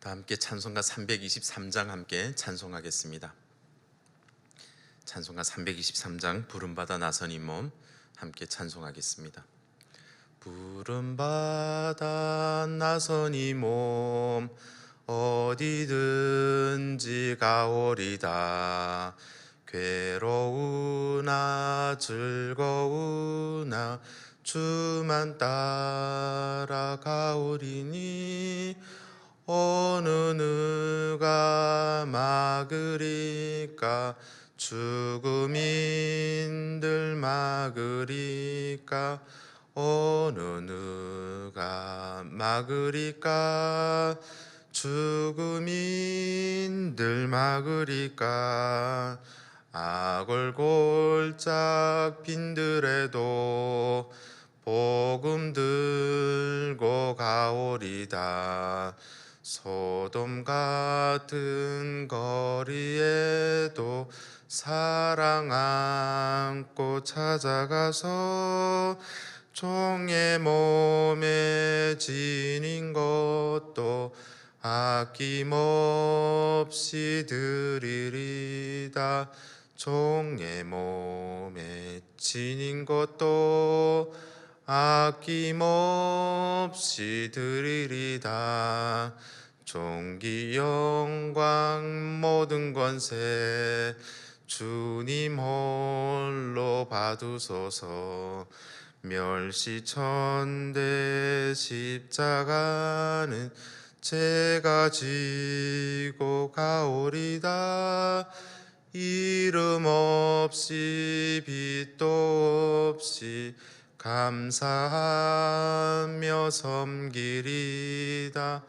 다 함께 찬송가 323장 함께 찬송하겠습니다. 찬송가 323장 부름받아 나선 이 몸 함께 찬송하겠습니다. 부름받아 나선 이 몸 어디든지 가오리다. 괴로우나 즐거우나 주만 따라가오리니 어느 누가 막으리까. 죽음인들 막으리까. 어느 누가 막으리까. 죽음인들 막으리까. 악을 골짝 빈들에도 복음 들고 가오리다. 소돔 같은 거리에도 사랑 안고 찾아가서 종의 몸에 지닌 것도 아낌없이 드리리다. 종의 몸에 지닌 것도 아낌없이 드리리다. 존귀 영광 모든 권세 주님 홀로 받으소서. 멸시천대 십자가는 제가 지고 가오리다. 이름 없이 빛도 없이 감사하며 섬기리다.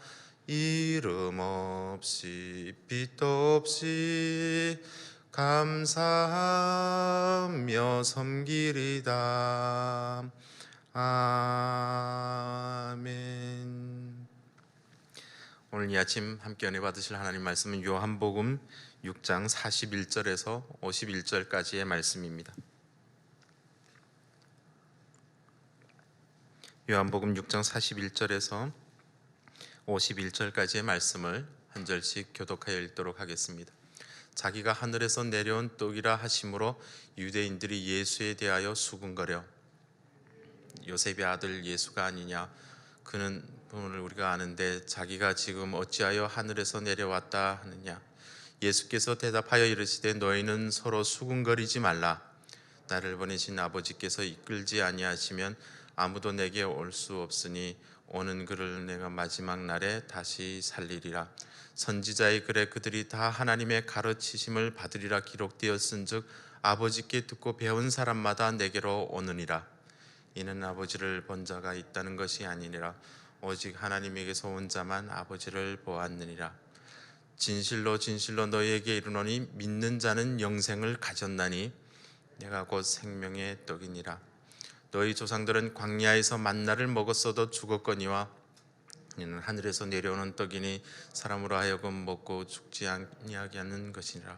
이름 없이 빛도 없이 감사하며 섬기리다. 아멘. 오늘 이 아침 함께 은혜 받으실 하나님 말씀은 요한복음 6장 41절에서 51절까지의 말씀입니다. 요한복음 6장 41절에서 51절까지의 말씀을 한 절씩 교독하여 읽도록 하겠습니다. 자기가 하늘에서 내려온 떡이라 하심으로 유대인들이 예수에 대하여 수군거려 요셉의 아들 예수가 아니냐, 그는 오늘 우리가 아는데 자기가 지금 어찌하여 하늘에서 내려왔다 하느냐. 예수께서 대답하여 이르시되 너희는 서로 수군거리지 말라. 나를 보내신 아버지께서 이끌지 아니하시면 아무도 내게 올 수 없으니 오는 그를 내가 마지막 날에 다시 살리리라. 선지자의 글에 그들이 다 하나님의 가르치심을 받으리라 기록되었은즉 아버지께 듣고 배운 사람마다 내게로 오느니라. 이는 아버지를 본 자가 있다는 것이 아니니라. 오직 하나님에게서 온 자만 아버지를 보았느니라. 진실로 진실로 너희에게 이르노니 믿는 자는 영생을 가졌나니 내가 곧 생명의 떡이니라. 너희 조상들은 광야에서 만나를 먹었어도 죽었거니와 이는 하늘에서 내려오는 떡이니 사람으로 하여금 먹고 죽지 아니하게 하는 것이니라.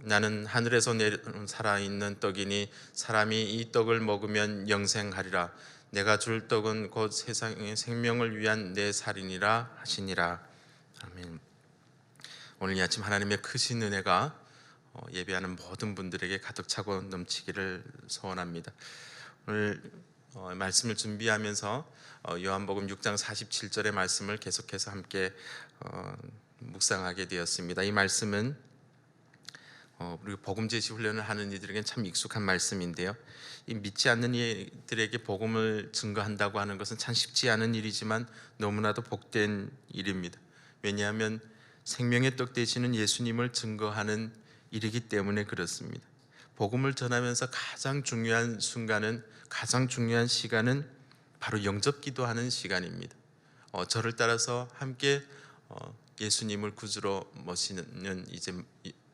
나는 하늘에서 내려온 살아있는 떡이니 사람이 이 떡을 먹으면 영생하리라. 내가 줄 떡은 곧 세상의 생명을 위한 내 살이니라 하시니라. 아멘. 오늘 이 아침 하나님의 크신 은혜가 예배하는 모든 분들에게 가득 차고 넘치기를 소원합니다. 오늘 말씀을 준비하면서 요한복음 6장 47절의 말씀을 계속해서 함께 묵상하게 되었습니다. 이 말씀은 우리 복음 제시 훈련을 하는 이들에게는 참 익숙한 말씀인데요. 이 믿지 않는 이들에게 복음을 증거한다고 하는 것은 참 쉽지 않은 일이지만 너무나도 복된 일입니다. 왜냐하면 생명의 떡 되시는 예수님을 증거하는 일이기 때문에 그렇습니다. 복음을 전하면서 가장 중요한 순간은, 가장 중요한 시간은 바로 영접기도하는 시간입니다. 저를 따라서 함께 예수님을 구주로 모시는 이제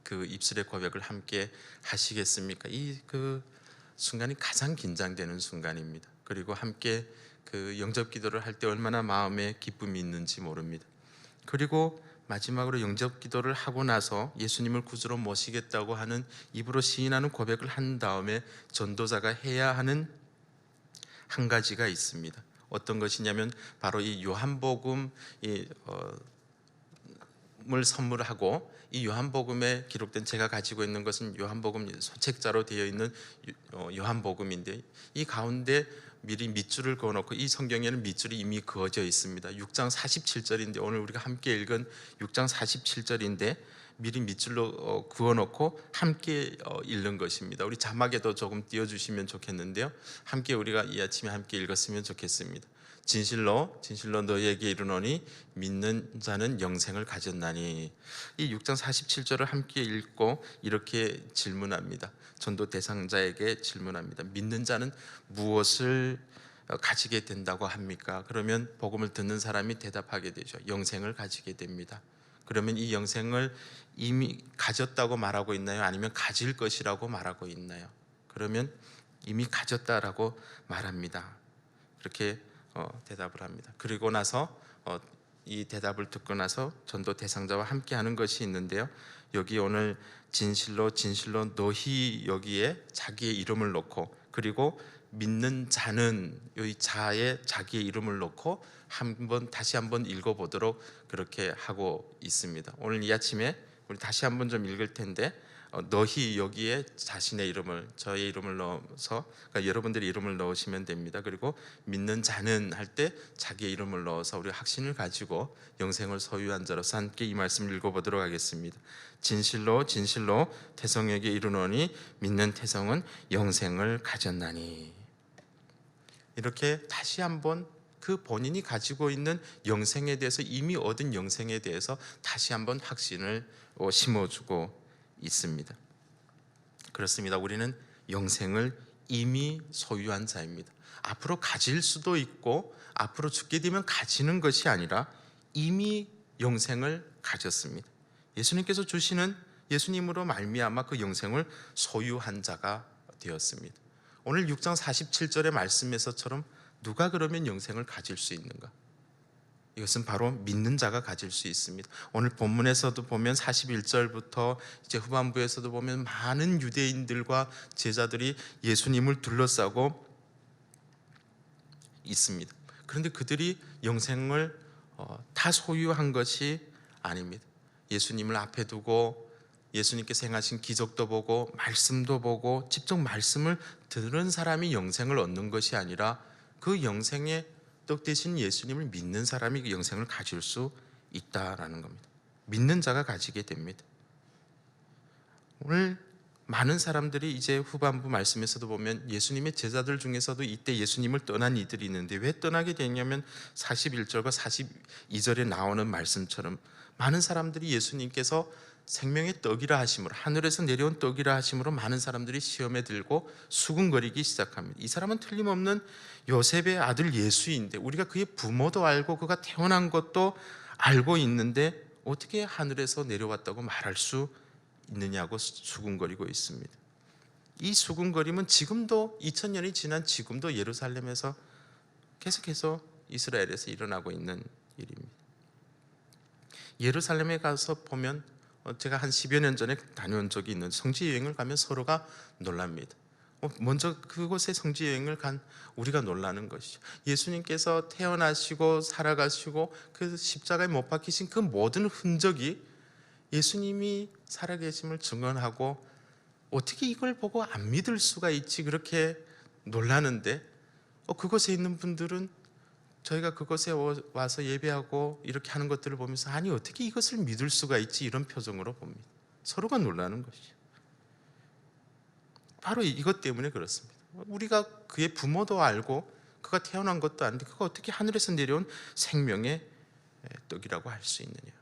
그 입술의 고백을 함께 하시겠습니까? 이 그 순간이 가장 긴장되는 순간입니다. 그리고 함께 그 영접기도를 할 때 얼마나 마음에 기쁨이 있는지 모릅니다. 그리고 마지막으로 영접기도를 하고 나서 예수님을 구주로 모시겠다고 하는 입으로 시인하는 고백을 한 다음에 전도자가 해야 하는 한 가지가 있습니다. 어떤 것이냐면 바로 이 요한복음 복음을 선물하고, 이 요한복음에 기록된, 제가 가지고 있는 것은 요한복음 소책자로 되어 있는 요한복음인데, 이 가운데 미리 밑줄을 그어놓고, 이 성경에는 밑줄이 이미 그어져 있습니다. 6장 47절인데 오늘 우리가 함께 읽은 6장 47절인데 미리 밑줄로 그어놓고 함께 읽는 것입니다. 우리 자막에도 조금 띄워주시면 좋겠는데요, 함께 우리가 이 아침에 함께 읽었으면 좋겠습니다. 진실로 너희에게 이르노니 믿는 자는 영생을 가졌나니. 이 6장 47절을 함께 읽고 이렇게 질문합니다. 전도 대상자에게 질문합니다. 믿는 자는 무엇을 가지게 된다고 합니까? 그러면 복음을 듣는 사람이 대답하게 되죠. 영생을 가지게 됩니다. 그러면 이 영생을 이미 가졌다고 말하고 있나요? 아니면 가질 것이라고 말하고 있나요? 그러면 이미 가졌다라고 말합니다. 그렇게 대답을 합니다. 그리고 나서 이 대답을 듣고 나서 전도 대상자와 함께 하는 것이 있는데요, 여기 오늘 진실로 너희 여기에 자기의 이름을 넣고, 그리고 믿는 자는 이 자에 자기의 이름을 넣고 다시 한번 읽어보도록 그렇게 하고 있습니다. 오늘 이 아침에 우리 다시 한번 좀 읽을 텐데, 너희 여기에 자신의 이름을, 저의 이름을 넣어서, 그러니까 여러분들이 이름을 넣으시면 됩니다. 그리고 믿는 자는 할 때 자기의 이름을 넣어서 우리 확신을 가지고 영생을 소유한 자로서 함께 이 말씀을 읽어보도록 하겠습니다. 진실로 태성에게 이르노니 믿는 태성은 영생을 가졌나니. 이렇게 다시 한번 그 본인이 가지고 있는 영생에 대해서, 이미 얻은 영생에 대해서 다시 한번 확신을 심어주고 있습니다. 그렇습니다. 우리는 영생을 이미 소유한 자입니다. 앞으로 가질 수도 있고, 앞으로 죽게 되면 가지는 것이 아니라 이미 영생을 가졌습니다. 예수님께서 주시는, 예수님으로 말미암아 그 영생을 소유한 자가 되었습니다. 오늘 6장 47절의 말씀에서처럼 누가 그러면 영생을 가질 수 있는가? 이것은 바로 믿는 자가 가질 수 있습니다. 오늘 본문에서도 보면 41절부터 이제 후반부에서도 보면 많은 유대인들과 제자들이 예수님을 둘러싸고 있습니다. 그런데 그들이 영생을 다 소유한 것이 아닙니다. 예수님을 앞에 두고 예수님께서 행하신 기적도 보고 말씀도 보고 직접 말씀을 들은 사람이 영생을 얻는 것이 아니라, 그 영생의 떡 대신 예수님을 믿는 사람이 그 영생을 가질 수 있다라는 겁니다. 믿는 자가 가지게 됩니다. 오늘 많은 사람들이 이제 후반부 말씀에서도 보면 예수님의 제자들 중에서도 이때 예수님을 떠난 이들이 있는데, 왜 떠나게 되냐면 41절과 42절에 나오는 말씀처럼 많은 사람들이 예수님께서 생명의 떡이라 하심으로, 하늘에서 내려온 떡이라 하심으로 많은 사람들이 시험에 들고 수군거리기 시작합니다. 이 사람은 틀림없는 요셉의 아들 예수인데, 우리가 그의 부모도 알고 그가 태어난 것도 알고 있는데 어떻게 하늘에서 내려왔다고 말할 수 있느냐고 수군거리고 있습니다. 이 수군거림은 지금도 2000년이 지난 지금도 예루살렘에서 계속해서 이스라엘에서 일어나고 있는 일입니다. 예루살렘에 가서 보면, 제가 한 10여 년 전에 다녀온 적이 있는, 성지 여행을 가면 서로가 놀랍니다. 먼저 그곳에 성지 여행을 간 우리가 놀라는 것이죠. 예수님께서 태어나시고 살아가시고 그 십자가에 못 박히신 그 모든 흔적이 예수님이 살아계심을 증언하고, 어떻게 이걸 보고 안 믿을 수가 있지, 그렇게 놀라는데, 그곳에 있는 분들은 저희가 그곳에 와서 예배하고 이렇게 하는 것들을 보면서, 아니 어떻게 이것을 믿을 수가 있지, 이런 표정으로 봅니다. 서로가 놀라는 것이죠. 바로 이것 때문에 그렇습니다. 우리가 그의 부모도 알고 그가 태어난 것도 아닌데 그가 어떻게 하늘에서 내려온 생명의 떡이라고 할 수 있느냐.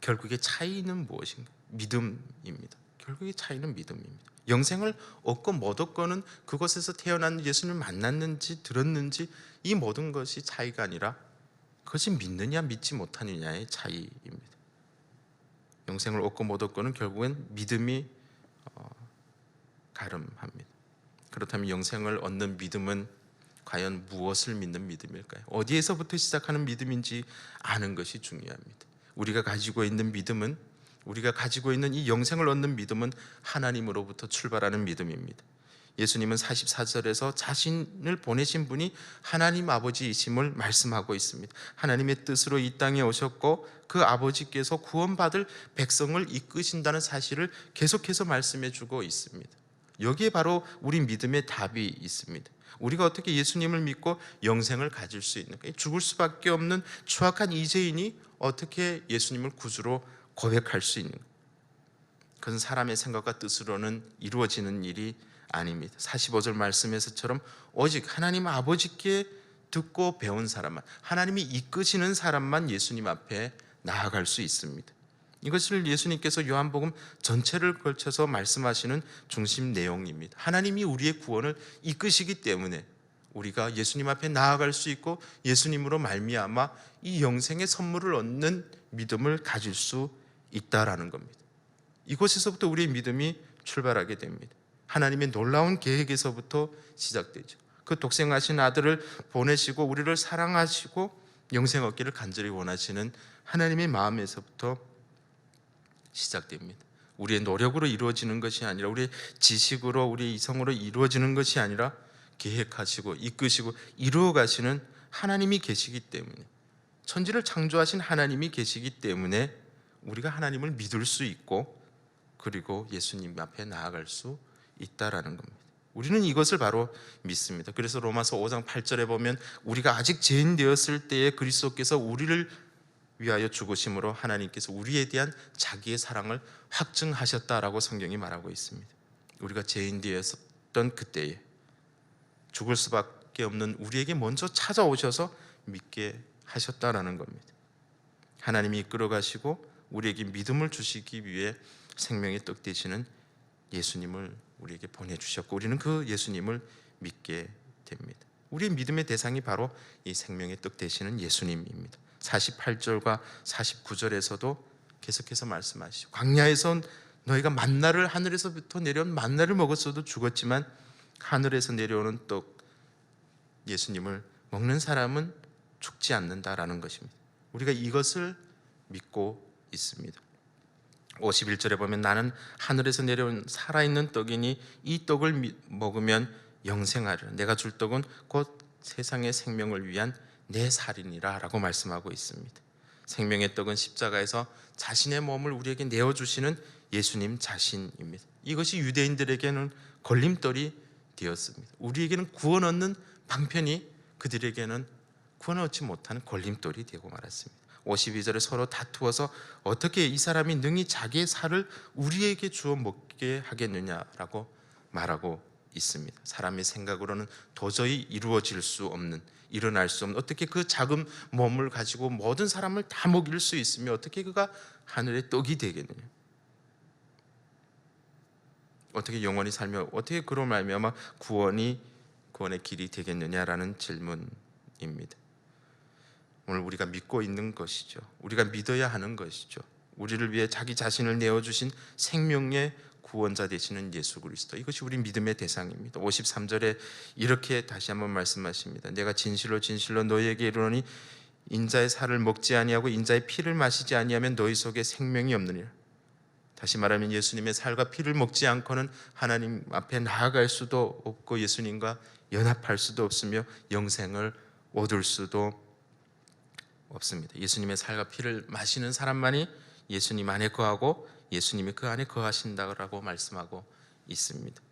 결국의 차이는 무엇인가? 믿음입니다. 결국의 차이는 믿음입니다. 영생을 얻고 못 얻고는 그곳에서 태어난 예수님을 만났는지 들었는지, 이 모든 것이 차이가 아니라 그것이 믿느냐 믿지 못하느냐의 차이입니다. 영생을 얻고 못 얻고는 결국엔 믿음이 가름합니다. 그렇다면 영생을 얻는 믿음은 과연 무엇을 믿는 믿음일까요? 어디에서부터 시작하는 믿음인지 아는 것이 중요합니다. 우리가 가지고 있는 믿음은, 우리가 가지고 있는 이 영생을 얻는 믿음은 하나님으로부터 출발하는 믿음입니다. 예수님은 44절에서 자신을 보내신 분이 하나님 아버지이심을 말씀하고 있습니다. 하나님의 뜻으로 이 땅에 오셨고 그 아버지께서 구원받을 백성을 이끄신다는 사실을 계속해서 말씀해 주고 있습니다. 여기에 바로 우리 믿음의 답이 있습니다. 우리가 어떻게 예수님을 믿고 영생을 가질 수 있는가? 죽을 수밖에 없는 추악한 이재인이 어떻게 예수님을 구주로 고백할 수 있는가? 그건 사람의 생각과 뜻으로는 이루어지는 일이 아닙니다. 45절 말씀에서처럼 오직 하나님 아버지께 듣고 배운 사람만, 하나님이 이끄시는 사람만 예수님 앞에 나아갈 수 있습니다. 이것을 예수님께서 요한복음 전체를 걸쳐서 말씀하시는 중심 내용입니다. 하나님이 우리의 구원을 이끄시기 때문에 우리가 예수님 앞에 나아갈 수 있고 예수님으로 말미암아 이 영생의 선물을 얻는 믿음을 가질 수 있다라는 겁니다. 이곳에서부터 우리의 믿음이 출발하게 됩니다. 하나님의 놀라운 계획에서부터 시작되죠. 그 독생하신 아들을 보내시고 우리를 사랑하시고 영생 얻기를 간절히 원하시는 하나님의 마음에서부터 시작됩니다. 우리의 노력으로 이루어지는 것이 아니라 우리의 지식으로 우리의 이성으로 이루어지는 것이 아니라 계획하시고 이끄시고 이루어 가시는 하나님이 계시기 때문에, 천지를 창조하신 하나님이 계시기 때문에 우리가 하나님을 믿을 수 있고 그리고 예수님 앞에 나아갈 수 있다라는 겁니다. 우리는 이것을 바로 믿습니다. 그래서 로마서 5장 8절에 보면 우리가 아직 죄인 되었을 때에 그리스도께서 우리를 위하여 죽으심으로 하나님께서 우리에 대한 자기의 사랑을 확증하셨다라고 성경이 말하고 있습니다. 우리가 죄인 되었던 그때에 죽을 수밖에 없는 우리에게 먼저 찾아오셔서 믿게 하셨다라는 겁니다. 하나님이 이끌어 가시고 우리에게 믿음을 주시기 위해 생명의 떡 되시는 예수님을 우리에게 보내주셨고 우리는 그 예수님을 믿게 됩니다. 우리의 믿음의 대상이 바로 이 생명의 떡 되시는 예수님입니다. 48절과 49절에서도 계속해서 말씀하시죠. 광야에서 너희가 만나를, 하늘에서부터 내려온 만나를 먹었어도 죽었지만 하늘에서 내려오는 떡 예수님을 먹는 사람은 죽지 않는다라는 것입니다. 우리가 이것을 믿고 있습니다. 51절에 보면 나는 하늘에서 내려온 살아있는 떡이니 이 떡을 먹으면 영생하리라. 내가 줄 떡은 곧 세상의 생명을 위한 내 살이니라 라고 말씀하고 있습니다. 생명의 떡은 십자가에서 자신의 몸을 우리에게 내어주시는 예수님 자신입니다. 이것이 유대인들에게는 걸림돌이 되었습니다. 우리에게는 구원 얻는 방편이 그들에게는 구원 얻지 못하는 걸림돌이 되고 말았습니다. 52절에 서로 다투어서 어떻게 이 사람이 능히 자기의 살을 우리에게 주어 먹게 하겠느냐라고 말하고 있습니다. 사람의 생각으로는 도저히 이루어질 수 없는, 일어날 수 없는, 어떻게 그 작은 몸을 가지고 모든 사람을 다 먹일 수 있으며 어떻게 그가 하늘의 떡이 되겠느냐, 어떻게 영원히 살며 어떻게 그로 말미암아 구원의 길이 되겠느냐라는 질문입니다. 오늘 우리가 믿고 있는 것이죠. 우리가 믿어야 하는 것이죠. 우리를 위해 자기 자신을 내어주신 생명의 구원자 되시는 예수 그리스도, 이것이 우리 믿음의 대상입니다. 53절에 이렇게 다시 한번 말씀하십니다. 내가 진실로 진실로 너희에게 이르노니 인자의 살을 먹지 아니하고 인자의 피를 마시지 아니하면 너희 속에 생명이 없느니라. 다시 말하면 예수님의 살과 피를 먹지 않고는 하나님 앞에 나아갈 수도 없고 예수님과 연합할 수도 없으며 영생을 얻을 수도 없습니다. 예수님의 살과 피를 마시는 사람만이 예수님 안에 거하고 예수님이 그 안에 거하신다고 말씀하고 있습니다.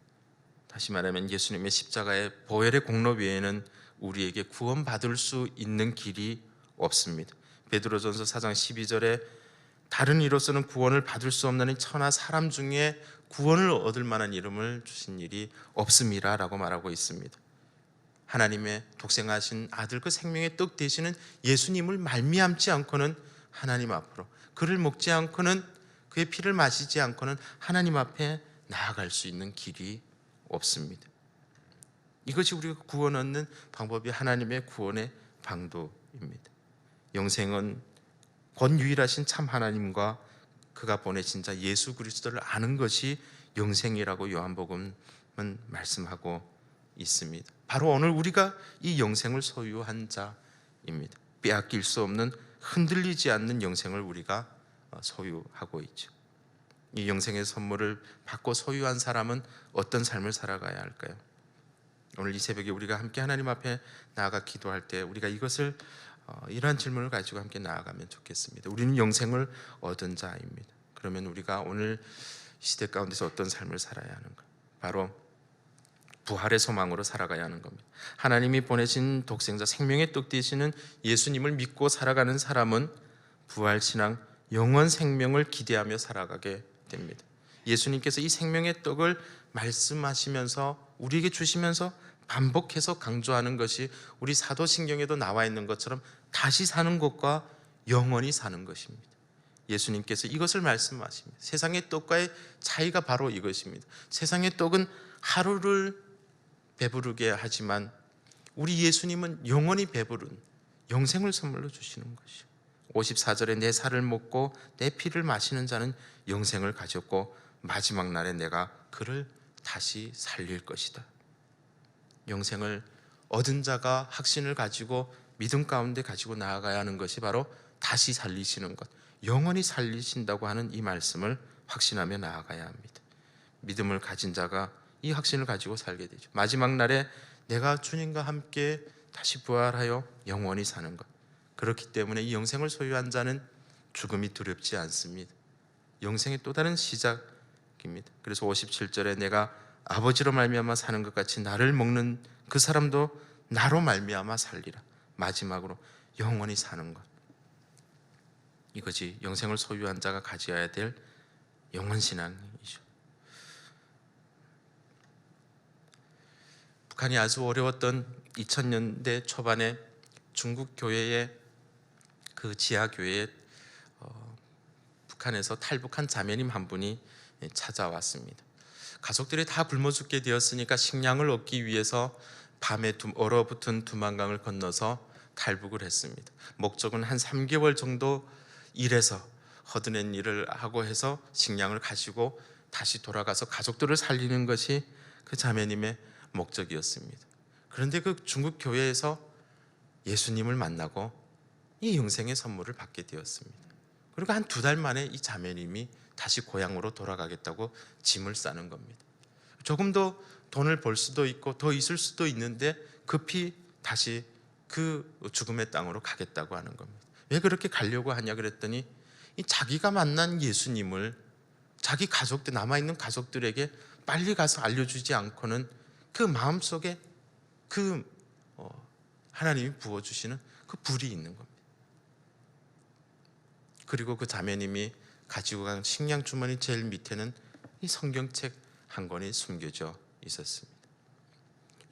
다시 말하면 예수님의 십자가의 보혈의 공로 외에는 우리에게 구원받을 수 있는 길이 없습니다. 베드로전서 4장 12절에 다른 이로서는 구원을 받을 수 없는 천하 사람 중에 구원을 얻을 만한 이름을 주신 일이 없음이라 라고 말하고 있습니다. 하나님의 독생하신 아들, 그 생명의 떡 되시는 예수님을 말미암지 않고는 하나님 앞으로, 그를 먹지 않고는, 그의 피를 마시지 않고는 하나님 앞에 나아갈 수 있는 길이 없습니다. 이것이 우리가 구원 얻는 방법이 하나님의 구원의 방도입니다. 영생은 곧 유일하신 참 하나님과 그가 보내신 자 예수 그리스도를 아는 것이 영생이라고 요한복음은 말씀하고 있습니다. 바로 오늘 우리가 이 영생을 소유한 자입니다. 빼앗길 수 없는, 흔들리지 않는 영생을 우리가 소유하고 있죠. 이 영생의 선물을 받고 소유한 사람은 어떤 삶을 살아가야 할까요? 오늘 이 새벽에 우리가 함께 하나님 앞에 나아가 기도할 때 우리가 이것을 이러한 질문을 가지고 함께 나아가면 좋겠습니다. 우리는 영생을 얻은 자입니다. 그러면 우리가 오늘 시대 가운데서 어떤 삶을 살아야 하는가? 바로 부활의 소망으로 살아가야 하는 겁니다. 하나님이 보내신 독생자 생명의 떡 되시는 예수님을 믿고 살아가는 사람은 부활신앙 영원 생명을 기대하며 살아가게 됩니다. 예수님께서 이 생명의 떡을 말씀하시면서 우리에게 주시면서 반복해서 강조하는 것이 우리 사도신경에도 나와 있는 것처럼 다시 사는 것과 영원히 사는 것입니다. 예수님께서 이것을 말씀하십니다. 세상의 떡과의 차이가 바로 이것입니다. 세상의 떡은 하루를 배부르게 하지만 우리 예수님은 영원히 배부른 영생을 선물로 주시는 것이요 54절에 내 살을 먹고 내 피를 마시는 자는 영생을 가졌고 마지막 날에 내가 그를 다시 살릴 것이다. 영생을 얻은 자가 확신을 가지고 믿음 가운데 가지고 나아가야 하는 것이 바로 다시 살리시는 것, 영원히 살리신다고 하는 이 말씀을 확신하며 나아가야 합니다. 믿음을 가진 자가 이 확신을 가지고 살게 되죠. 마지막 날에 내가 주님과 함께 다시 부활하여 영원히 사는 것, 그렇기 때문에 이 영생을 소유한 자는 죽음이 두렵지 않습니다. 영생의 또 다른 시작입니다. 그래서 57절에 내가 아버지로 말미암아 사는 것 같이 나를 먹는 그 사람도 나로 말미암아 살리라. 마지막으로 영원히 사는 것, 이것이 영생을 소유한 자가 가져야 될 영원신앙이죠. 북한이 아주 어려웠던 2000년대 초반에 중국 교회의 그 지하교회에 북한에서 탈북한 자매님 한 분이 찾아왔습니다. 가족들이 다 굶어 죽게 되었으니까 식량을 얻기 위해서 밤에 얼어붙은 두만강을 건너서 탈북을 했습니다. 목적은 한 3개월 정도 일해서 허드렛 일을 하고 해서 식량을 가지고 다시 돌아가서 가족들을 살리는 것이 그 자매님의 목적이었습니다. 그런데 그 중국 교회에서 예수님을 만나고 이 영생의 선물을 받게 되었습니다. 그리고 한 2달 만에 이 자매님이 다시 고향으로 돌아가겠다고 짐을 싸는 겁니다. 조금 더 돈을 벌 수도 있고 더 있을 수도 있는데 급히 다시 그 죽음의 땅으로 가겠다고 하는 겁니다. 왜 그렇게 가려고 하냐 그랬더니 이 자기가 만난 예수님을 자기 가족들, 남아있는 가족들에게 빨리 가서 알려주지 않고는 그 마음속에 그 하나님이 부어주시는 그 불이 있는 겁니다. 그리고 그 자매님이 가지고 간 식량 주머니 제일 밑에는 이 성경책 한 권이 숨겨져 있었습니다.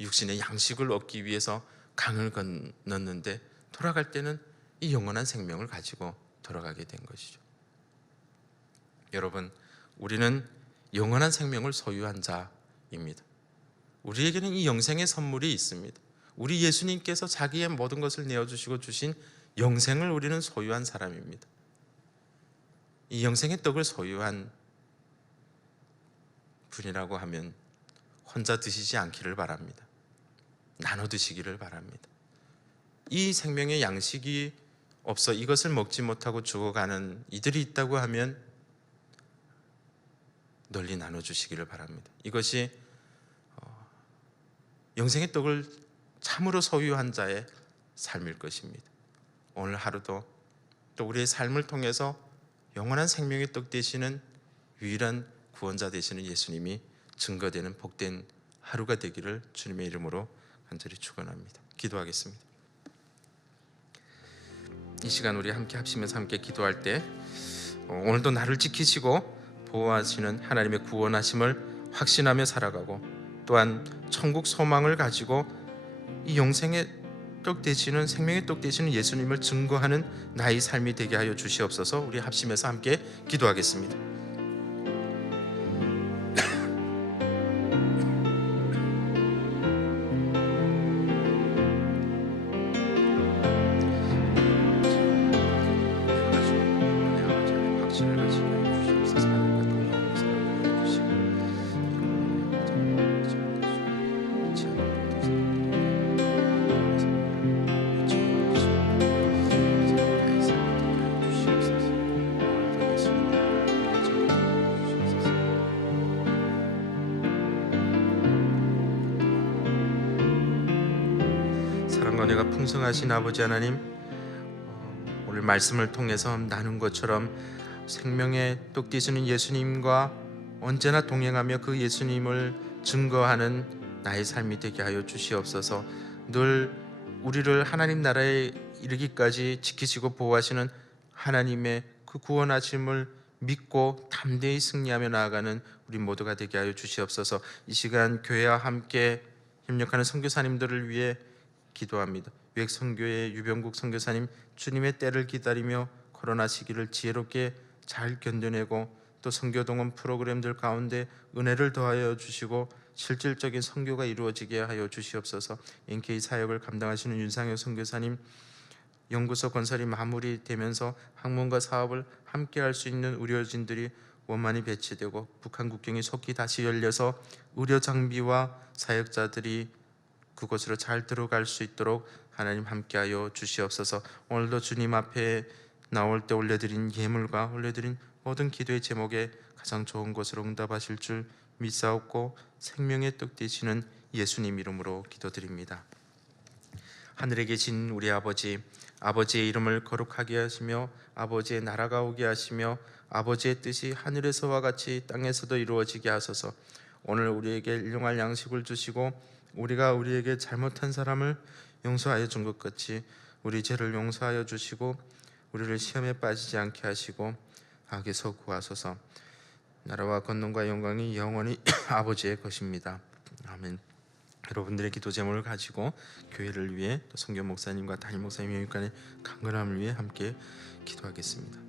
육신의 양식을 얻기 위해서 강을 건넜는데 돌아갈 때는 이 영원한 생명을 가지고 돌아가게 된 것이죠. 여러분, 우리는 영원한 생명을 소유한 자입니다. 우리에게는 이 영생의 선물이 있습니다. 우리 예수님께서 자기의 모든 것을 내어주시고 주신 영생을 우리는 소유한 사람입니다. 이 영생의 떡을 소유한 분이라고 하면 혼자 드시지 않기를 바랍니다. 나눠 드시기를 바랍니다. 이 생명의 양식이 없어 이것을 먹지 못하고 죽어가는 이들이 있다고 하면 널리 나눠주시기를 바랍니다. 이것이 영생의 떡을 참으로 소유한 자의 삶일 것입니다. 오늘 하루도 또 우리의 삶을 통해서 영원한 생명의 떡 되시는 유일한 구원자 되시는 예수님이 증거되는 복된 하루가 되기를 주님의 이름으로 간절히 축원합니다. 기도하겠습니다. 이 시간 우리 함께 합심해서 함께 기도할 때 오늘도 나를 지키시고 보호하시는 하나님의 구원하심을 확신하며 살아가고 또한 천국 소망을 가지고 이 영생의 떡 되시는 생명의 떡 되시는 예수님을 증거하는 나의 삶이 되게 하여 주시옵소서. 우리 합심해서 함께 기도하겠습니다. 사랑과 은혜가 풍성하신 아버지 하나님, 오늘 말씀을 통해서 나눈 것처럼 생명의 떡 되시는 예수님과 언제나 동행하며 그 예수님을 증거하는 나의 삶이 되게 하여 주시옵소서. 늘 우리를 하나님 나라에 이르기까지 지키시고 보호하시는 하나님의 그 구원하심을 믿고 담대히 승리하며 나아가는 우리 모두가 되게 하여 주시옵소서. 이 시간 교회와 함께 협력하는 선교사님들을 위해 기도합니다. 유액 선교의 유병국 선교사님, 주님의 때를 기다리며 코로나 시기를 지혜롭게 잘 견뎌내고 또 선교 동원 프로그램들 가운데 은혜를 더하여 주시고 실질적인 선교가 이루어지게 하여 주시옵소서. NK 사역을 감당하시는 윤상효 선교사님, 연구소 건설이 마무리되면서 학문과 사업을 함께 할 수 있는 의료진들이 원만히 배치되고 북한 국경이 속히 다시 열려서 의료 장비와 사역자들이 그곳으로 잘 들어갈 수 있도록 하나님 함께하여 주시옵소서. 오늘도 주님 앞에 나올 때 올려드린 예물과 올려드린 모든 기도의 제목에 가장 좋은 것으로 응답하실 줄 믿사옵고 생명의 떡 되시는 예수님 이름으로 기도드립니다. 하늘에 계신 우리 아버지, 아버지의 이름을 거룩하게 하시며 아버지의 나라가 오게 하시며 아버지의 뜻이 하늘에서와 같이 땅에서도 이루어지게 하소서. 오늘 우리에게 일용할 양식을 주시고 우리가 우리에게 잘못한 사람을 용서하여 준 것 같이 우리 죄를 용서하여 주시고 우리를 시험에 빠지지 않게 하시고 악에서 구하소서. 나라와 권능과 영광이 영원히 아버지의 것입니다. 아멘. 여러분들의 기도 제목을 가지고 교회를 위해 또 성경 목사님과 담임 목사님 영육간의 강건함을 위해 함께 기도하겠습니다.